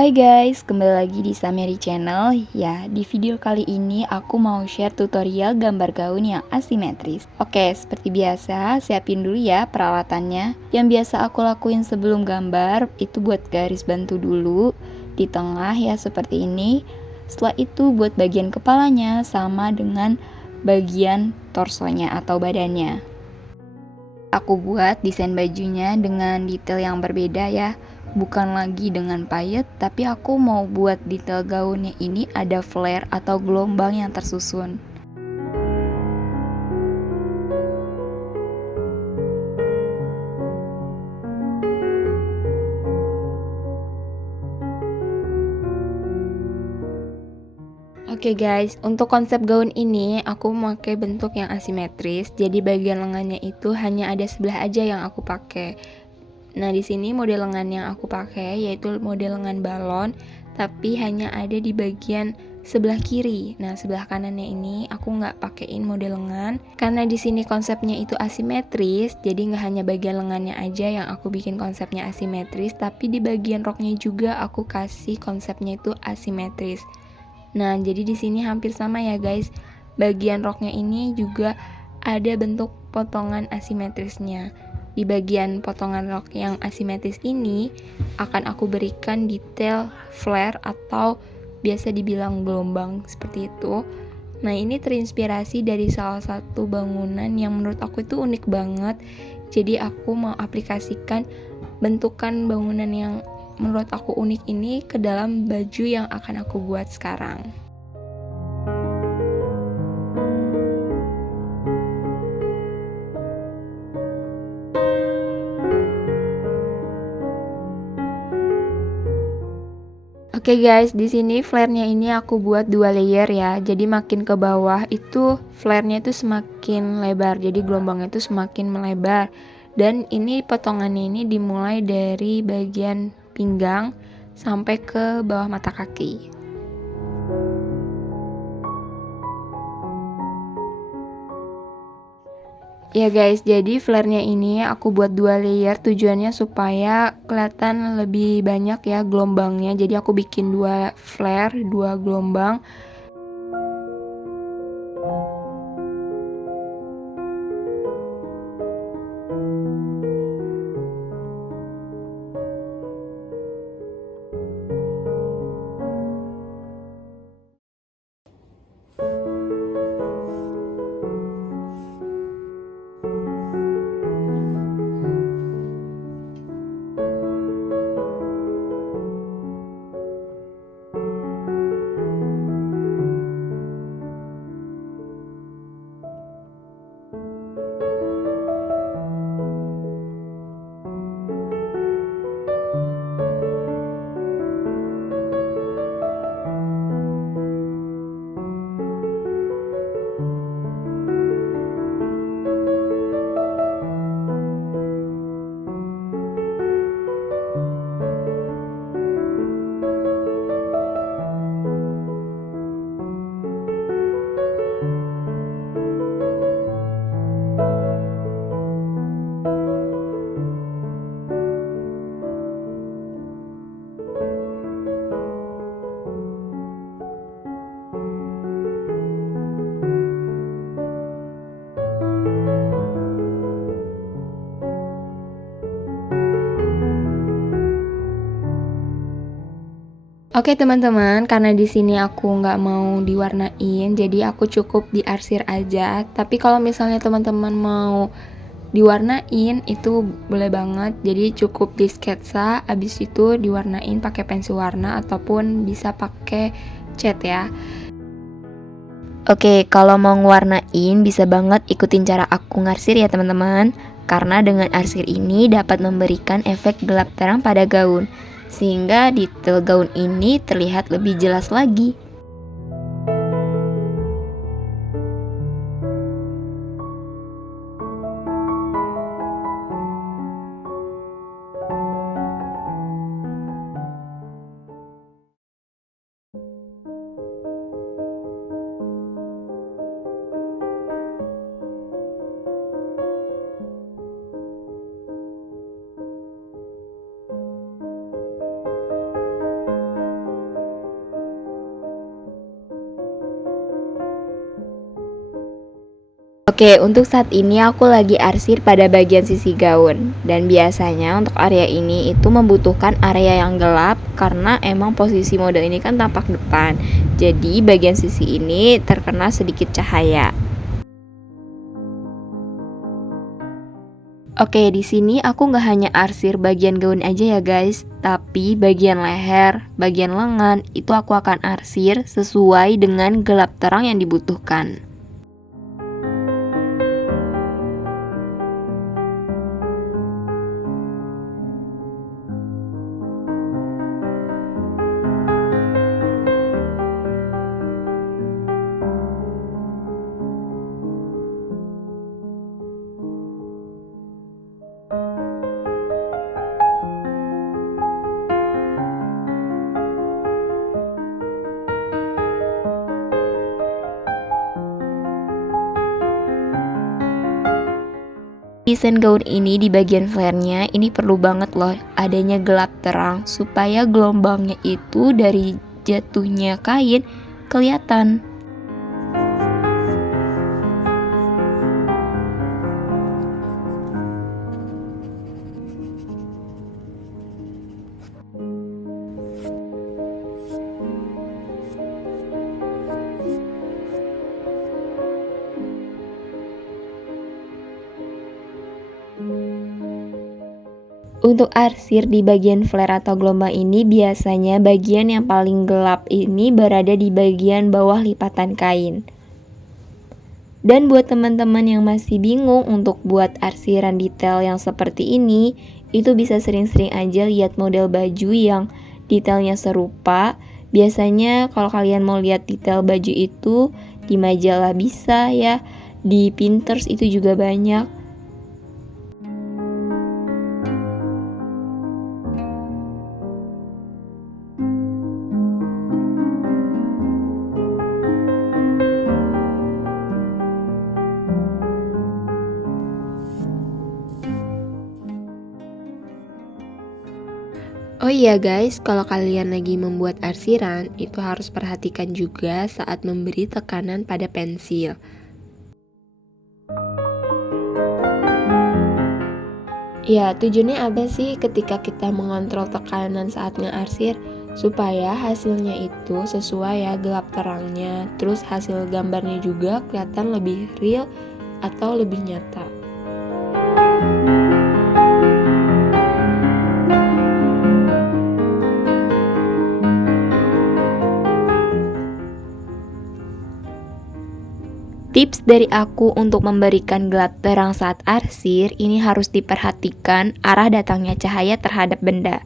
Hai guys, kembali lagi di Sameri Channel. Ya, di video kali ini aku mau share tutorial gambar gaun yang asimetris. Oke, seperti biasa, siapin dulu ya peralatannya. Yang biasa aku lakuin sebelum gambar, itu buat garis bantu dulu di tengah ya seperti ini. Setelah itu buat bagian kepalanya sama dengan bagian torsonya atau badannya. Aku buat desain bajunya dengan detail yang berbeda ya. Bukan lagi dengan payet, tapi aku mau buat detail gaunnya ini ada flare atau gelombang yang tersusun. Oke guys, untuk konsep gaun ini aku memakai bentuk yang asimetris. Jadi bagian lengannya itu hanya ada sebelah aja yang aku pakai. Nah, di sini model lengan yang aku pakai yaitu model lengan balon, tapi hanya ada di bagian sebelah kiri. Nah, sebelah kanannya ini aku nggak pakein model lengan karena di sini konsepnya itu asimetris. Jadi nggak hanya bagian lengannya aja yang aku bikin konsepnya asimetris, tapi di bagian roknya juga aku kasih konsepnya itu asimetris. Nah, jadi di sini hampir sama ya guys. Bagian roknya ini juga ada bentuk potongan asimetrisnya. Di bagian potongan rok yang asimetris ini akan aku berikan detail flare atau biasa dibilang gelombang seperti itu. Nah, ini terinspirasi dari salah satu bangunan yang menurut aku itu unik banget. Jadi aku mau aplikasikan bentukan bangunan yang menurut aku unik ini ke dalam baju yang akan aku buat sekarang. Oke guys, di sini flare-nya ini aku buat 2 layer ya. Jadi makin ke bawah itu flare-nya itu semakin lebar. Jadi gelombangnya itu semakin melebar. Dan ini potongannya ini dimulai dari bagian pinggang sampai ke bawah mata kaki. Ya guys, jadi flare-nya ini aku buat 2 layer tujuannya supaya kelihatan lebih banyak ya gelombangnya. Jadi aku bikin 2 flare, 2 gelombang. Oke teman-teman, karena di sini aku nggak mau diwarnain, jadi aku cukup diarsir aja. Tapi kalau misalnya teman-teman mau diwarnain itu boleh banget. Jadi cukup di sketsa, abis itu diwarnain pakai pensil warna ataupun bisa pakai cat ya. Oke, kalau mau ngewarnain bisa banget ikutin cara aku ngarsir ya teman-teman. Karena dengan arsir ini dapat memberikan efek gelap terang pada gaun, sehingga detail gaun ini terlihat lebih jelas lagi. Oke, untuk saat ini aku lagi arsir pada bagian sisi gaun. Dan biasanya untuk area ini itu membutuhkan area yang gelap karena emang posisi model ini kan tampak depan. Jadi bagian sisi ini terkena sedikit cahaya. Oke, di sini aku nggak hanya arsir bagian gaun aja ya guys, tapi bagian leher, bagian lengan itu aku akan arsir sesuai dengan gelap terang yang dibutuhkan. Desain gaun ini di bagian flare-nya ini perlu banget loh adanya gelap terang supaya gelombangnya itu dari jatuhnya kain kelihatan. Untuk arsir di bagian flare atau gelombang ini biasanya bagian yang paling gelap ini berada di bagian bawah lipatan kain. Dan buat teman-teman yang masih bingung untuk buat arsiran detail yang seperti ini, itu bisa sering-sering aja lihat model baju yang detailnya serupa. Biasanya kalau kalian mau lihat detail baju itu di majalah bisa ya, di Pinterest itu juga banyak. Oh iya guys, kalau kalian lagi membuat arsiran, itu harus perhatikan juga saat memberi tekanan pada pensil. Ya, tujuannya apa sih ketika kita mengontrol tekanan saat ngearsir? Supaya hasilnya itu sesuai ya gelap terangnya, terus hasil gambarnya juga kelihatan lebih real atau lebih nyata. Tips dari aku untuk memberikan gelap terang saat arsir ini harus diperhatikan arah datangnya cahaya terhadap benda.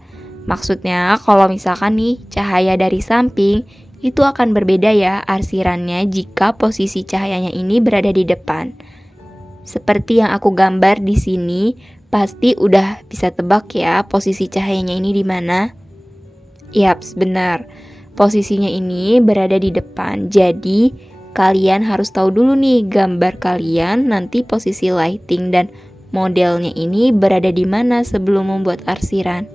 Maksudnya kalau misalkan nih cahaya dari samping itu akan berbeda ya arsirannya jika posisi cahayanya ini berada di depan. Seperti yang aku gambar di sini, pasti udah bisa tebak ya posisi cahayanya ini di mana. Yaps, benar. Posisinya ini berada di depan. Jadi kalian harus tahu dulu nih gambar kalian nanti posisi lighting dan modelnya ini berada di mana sebelum membuat arsiran.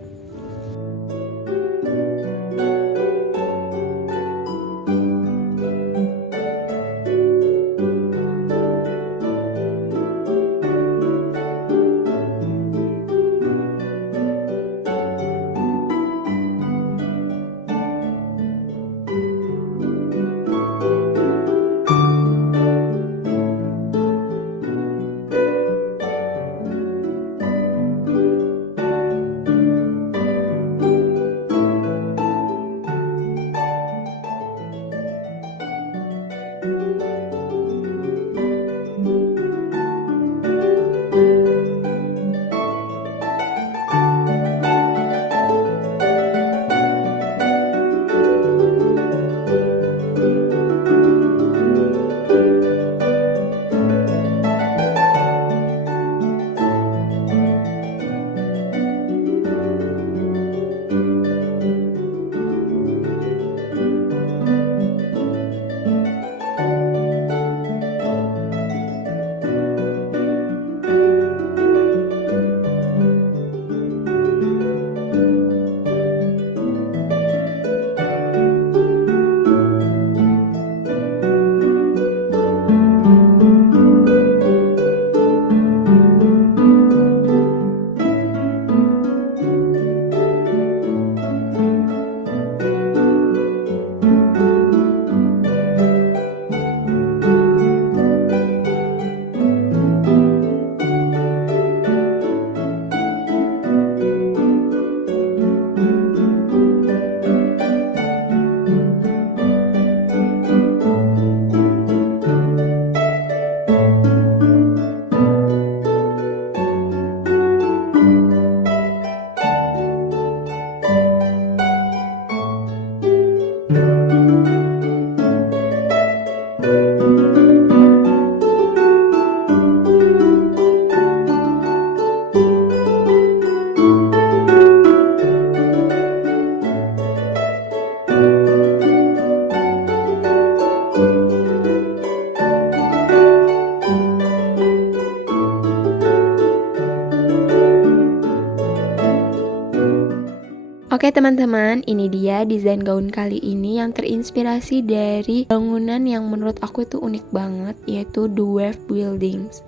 Oke teman-teman, ini dia desain gaun kali ini yang terinspirasi dari bangunan yang menurut aku itu unik banget, yaitu The Wave Buildings.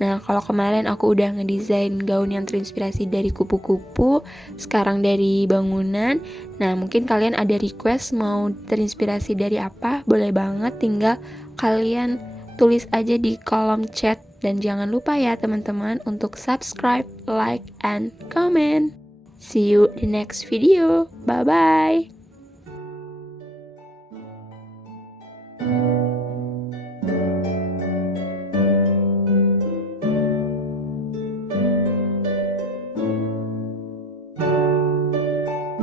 Nah, kalau kemarin aku udah ngedesain gaun yang terinspirasi dari kupu-kupu, sekarang dari bangunan. Nah, mungkin kalian ada request mau terinspirasi dari apa? Boleh banget, tinggal kalian tulis aja di kolom chat. Dan jangan lupa ya teman-teman untuk subscribe, like, and comment. See you in the next video. Bye-bye.